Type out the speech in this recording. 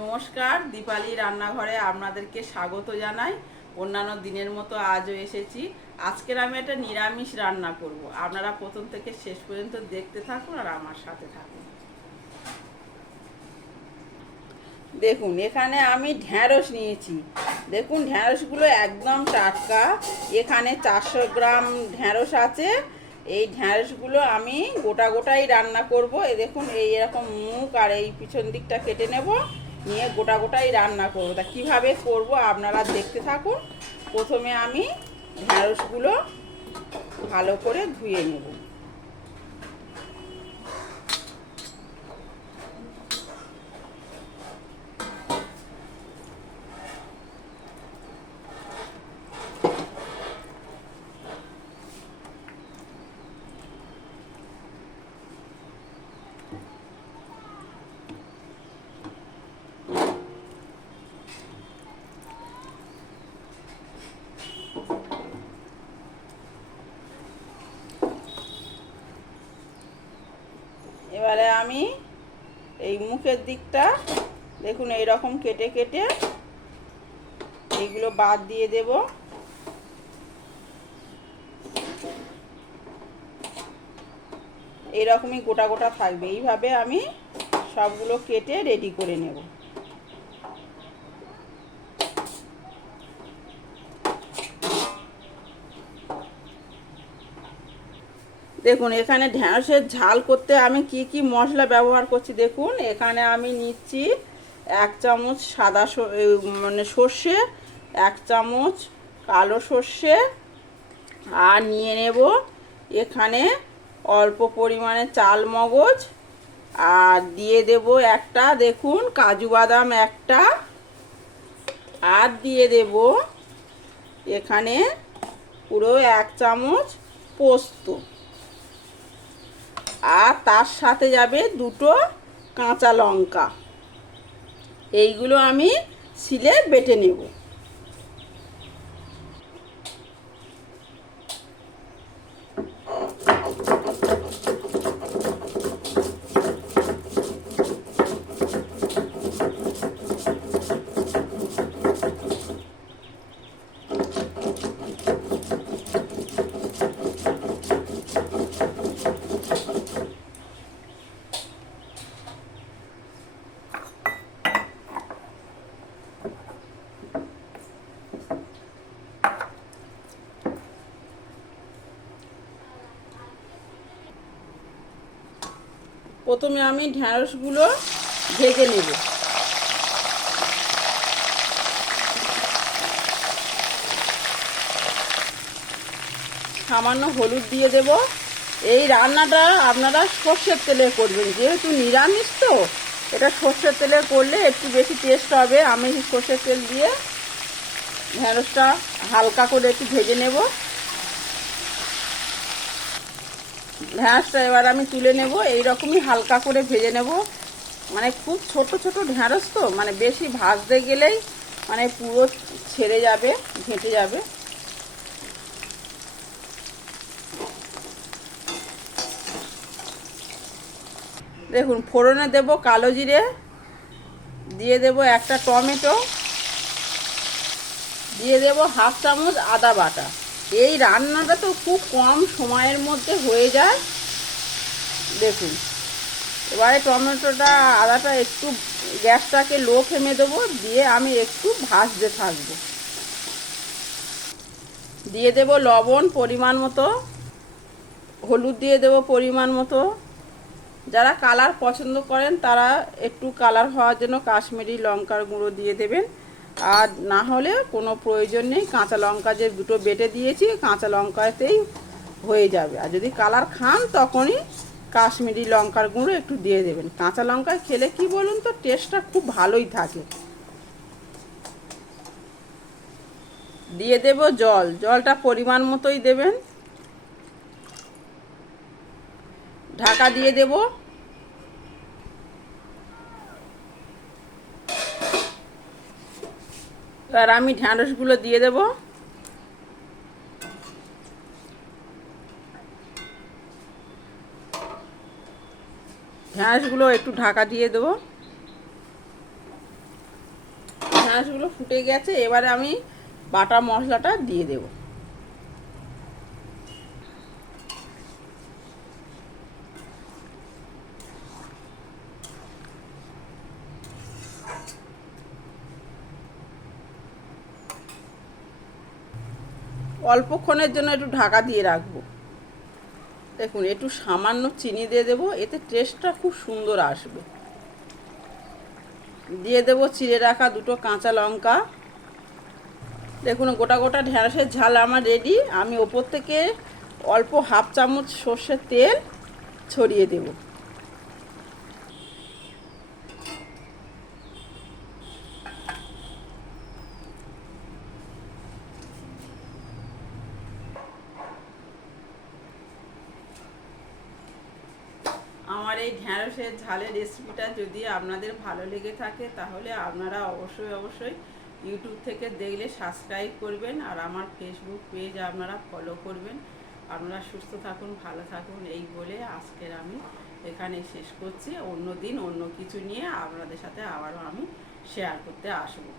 নমস্কার, দীপালি রান্নাঘরে আপনাদেরকে স্বাগত জানাই। অন্যান্য দিনের মতো আজও এসেছি। আজকের আমি একটা নিরামিষ রান্না করব। আপনারা প্রথম থেকে শেষ পর্যন্ত দেখতে থাকুন আর আমার সাথে থাকুন। দেখুন, এখানে আমি ঢ্যাঁড়স নিয়েছি। দেখুন, ঢ্যাঁড়সগুলো একদম টাটকা। এখানে 400 গ্রাম ঢ্যাঁড়স আছে। এই ঢ্যাঁড়সগুলো আমি গোটা গোটাই রান্না করব। এই দেখুন, এই এরকম মুখ আর এই পিছন দিকটা কেটে নেব, নিয়ে গোটা গোটাই রান্না করব। তা কীভাবে করব আপনারা দেখতে থাকুন। প্রথমে আমি ঢ্যাঁড়সগুলো ভালো করে ধুয়ে নেব। এবারে আমি এই মুখের দিকটা দেখুন এই রকম কেটে কেটে এইগুলো বাদ দিয়ে দেব। এইরকমই গোটা গোটা থাকবে। এইভাবে আমি সবগুলো কেটে রেডি করে নেব। দেখুন, এখানে ঢ্যাঁড়সের ঝাল করতে আমি কি কি মশলা ব্যবহার করছি দেখুন। এখানে আমি নিচ্ছি 1 চামচ সাদা সর্ষে, 1 চামচ কালো সর্ষে, আর নিয়ে নেব এখানে অল্প পরিমাণে চাল মগজ, আর দিয়ে দেব একটা দেখুন কাজু বাদাম একটা, আর দিয়ে দেব এখানে পুরো 1 চামচ পোস্ত, আর তার সাথে যাবে 2টো কাঁচা লঙ্কা। এইগুলো আমি শিলে বেটে নেব। প্রথমে আমি ঢ্যাঁড়সগুলো ভেজে নেব। সামান্য হলুদ দিয়ে দেব। এই রান্নাটা আপনারা সর্ষের তেলে করবেন, যেহেতু নিরামিষ তো এটা সর্ষের তেলে করলে একটু বেশি টেস্ট হবে। আমি সর্ষের তেল দিয়ে ঢ্যাঁড়সটা হালকা করে একটু ভেজে নেব। ঢ্যাঁড়সটা এবার আমি তুলে নেব। এইরকমই হালকা করে ভেজে নেব। মানে খুব ছোট ছোট ঢ্যাঁড়স তো, মানে বেশি ভাজতে গেলেই মানে পুরো ছেড়ে যাবে, ঘেঁটে যাবে। দেখুন, ফোড়নে দেব কালো জিরে, দিয়ে দেব একটা টমেটো, দিয়ে দেব 1/2 চামচ আদা বাটা। এই রান্নাটা তো খুব কম সময়ের মধ্যে হয়ে যায়। দেখুন, এবারে টমেটোটা আদাটা একটু গ্যাসটাকে লো ফ্লেমে দেবো, দিয়ে আমি একটু ভাজতে থাকবো। দিয়ে দেব লবণ পরিমাণ মতো, হলুদ দিয়ে দেব পরিমাণ মতো। যারা কালার পছন্দ করেন তারা একটু কালার হওয়ার জন্য কাশ্মীরি লঙ্কার গুঁড়ো দিয়ে দেবেন, আর না হলে কোনো প্রয়োজন নেই। কাঁচা লঙ্কা যে 2টো বেটে দিয়েছি, কাঁচা লঙ্কাতেই হয়ে যাবে। আর যদি কালার খান তখনই কাশ্মীরি লঙ্কার গুঁড়ো একটু দিয়ে দেবেন। কাঁচা লঙ্কায় খেলে কি বলুন তো, টেস্টটা খুব ভালোই থাকে। দিয়ে দেব জল, জলটা পরিমাণ মতোই দেবেন। ঢাকা দিয়ে দেব। আর আমি ঢ্যাঁড়সগুলো দিয়ে দেব। ঢ্যাঁড়সগুলো একটু ঢাকা দিয়ে দেবো। ঢ্যাঁড়সগুলো ফুটে গেছে, এবারে আমি বাটা মশলাটা দিয়ে দেব। অল্পক্ষণের জন্য একটু ঢাকা দিয়ে রাখবো। দেখুন একটু সামান্য চিনি দিয়ে দেবো, এতে টেস্টটা খুব সুন্দর আসবে। দিয়ে দেবো চিড়ে রাখা 2টো কাঁচা লঙ্কা। দেখুন গোটা গোটা ঢ্যাঁড়সের ঝাল আমার রেডি। আমি ওপর থেকে অল্প হাফ চামচ সর্ষের তেল ছড়িয়ে দেব। আমার এই ঢ্যাঁড়সের ঝালের রেসিপিটা যদি আপনাদের ভালো লেগে থাকে তাহলে আপনারা অবশ্যই ইউটিউব থেকে দেখলে সাবস্ক্রাইব করবেন, আর আমার ফেসবুক পেজ আপনারা ফলো করবেন। আপনারা সুস্থ থাকুন, ভালো থাকুন, এই বলে আজকের আমি এখানে শেষ করছি। অন্য দিন অন্য কিছু নিয়ে আপনাদের সাথে আবারও আমি শেয়ার করতে আসবো।